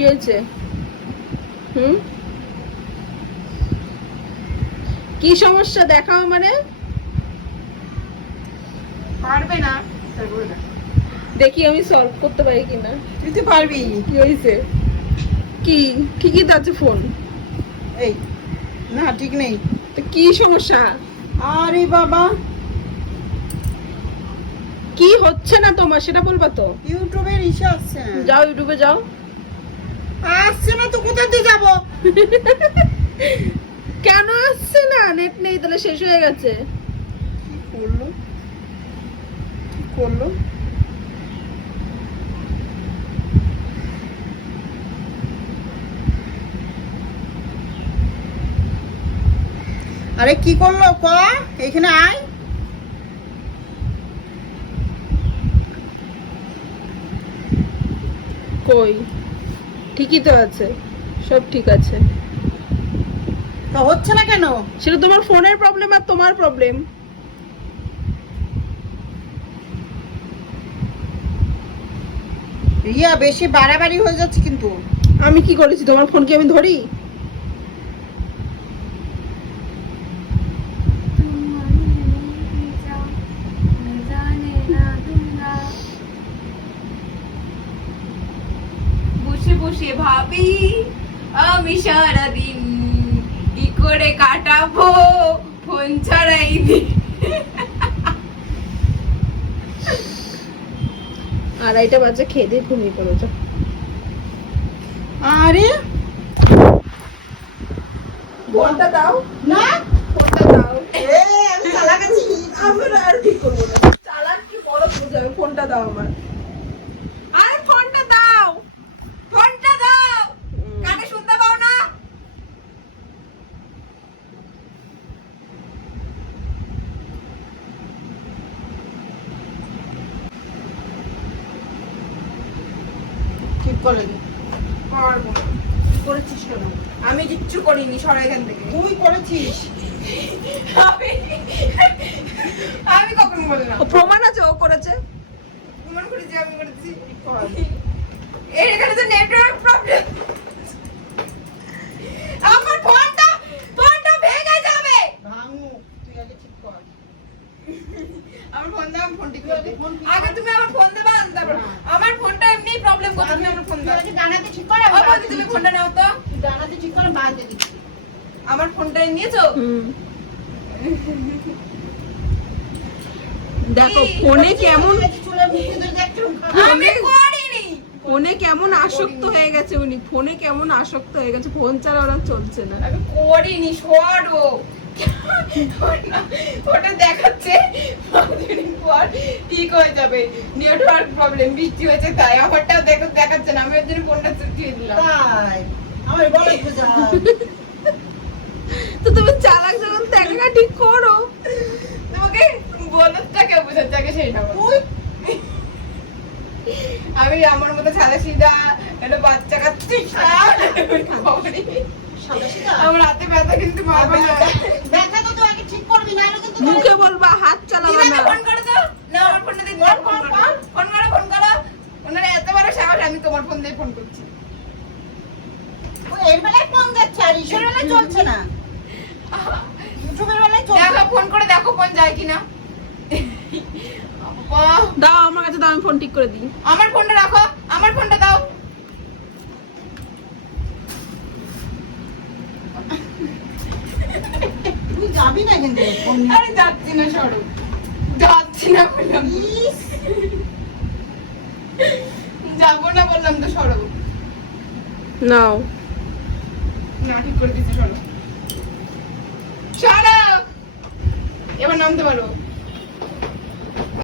কি হয়েছে? হুম? কি সমস্যা? দেখাও মানে পারবে না। দেখি আমি সলভ করতে পারি কিনা। তুই তো পারবি। কি হয়েছে? কি? ঠিকই তো আছে ফোন এই না ঠিক নেই। তো কি সমস্যা? আরে বাবা। কি হচ্ছে না তোমার? সেটা বলবা তো। ইউটিউবের ইসে আসছে। যাও ইউটিউবে যাও। আসছে না তো কোথা দিয়ে যাব? কেন আসছে না? নেট নেই তাহলে শেষ হয়ে গেছে। করল? কি করল? আরে কি করল? ক? এখানে আয়। কই? ঠিকই তো আছে সব ঠিক আছে। তো হচ্ছে না কেন? সেটা তোমার ফোনের প্রবলেম আর তোমার প্রবলেম রিয়া বেশি বাড়াবাড়ি হয়ে যাচ্ছে কিন্তু। আমি কি করেছি? তোমার ফোন কি আমি ধরি? বসে ভাবি আমি সারাদিন কি করে কাটাবো? ফোন ছাড়াই দিন আড়াইটা বাজে খেয়ে দিয়ে ঘুমিয়ে পড়ো যাও। আরে! ফোনটা দাও। না! ফোনটা দাও। এ, আমি চালাক আছি। আমি আর ঠিক করব? না চালাক কি বড় বুঝাবে ফোনটা দাও আমার আরে ফোনটা দাও ফোনটা দাও কানে শুনতে পাও না ঠিক করে দে। পারব করেছিস কেন? আমি কিচ্ছু করিনি সরাই এখান থেকে। তুই করেছিস? আমি কখনো ও প্রমাণ আছে ও করেছে? প্রমাণ করেছি আমি করেছি। এর এখানে তো নেটওয়ার্ক প্রবলেম আমার ফোনটা ফোনটা ভেঙে যাবে ভাঙু তুই আগে ঠিক কর আমার ফোন দাও ফোন ঠিক করে দিই। ফোন ঠিক আগে তুমি আমার ফোন দেবা তারপর আমার ফোনটা এমনি প্রবলেম করছে তুমি আমার ফোন দাও। ডানাতে ঠিক কর ও তুমি ফোনটা নাও তো। ডানাতে ঠিক করে বাঁধতে দিচ্ছি। আমার ফোনটা নিয়েছো? দেখো ফোনে কেমন আমি করিনি ফোনে কেমন আসক্ত হয়ে গেছে উনি। ফোনে কেমন আসক্ত হয়ে গেছে ফোন ছাড়া ওরা চলছে না। আমি করিনি সরো ওটা দেখাচ্ছে পর ঠিক হয়ে যাবে। নেটওয়ার্ক প্রবলেম বৃষ্টি হয়েছে তাই। আমারটা দেখো দেখাচ্ছে না। আমি ওর জন্য ফোনটা চুটিয়ে দিলাম। তাই? আমার বলে তো তুমি চালাক যখন দেখা ঠিক করো তোমাকে বলদটাকে বোঝাচ্ছে? আগে সেইটা আমি আমার মতো সাদা সিধা একটা বাচ্চা কাচ্চা আমার হাতে ব্যথা কিন্তু মারবো না ব্যথা? তো আগে ঠিক করবি না কিন্তু মুখে বলবা হাত চালাবা না। ফোন করে দাও। না। আমার ফোনটা ফোন করো ফোন করো ফোন করো। ওনার এত বড় সাহস আমি তোমার ফোন দিয়ে ফোন করছি। ওই এর বেলায় ফোন যাচ্ছে আর ইসের বেলায় চলছে না। ইউটিউবের বেলায় চলছে। দেখো ফোন করে দেখো ফোন যায় কিনা। দাও আমার কাছে দাও আমি ফোন ঠিক করে দিই। আমার ফোনটা রাখো আমার ফোনটা দাও। তুই যাবি না কিন্তু আরে যাচ্ছি না সরু। যাচ্ছি না বললাম। যাব না বললাম তো সরু। নাও। না ঠিক করে দিচ্ছি সরু। সরু! এবার নামতে পারো।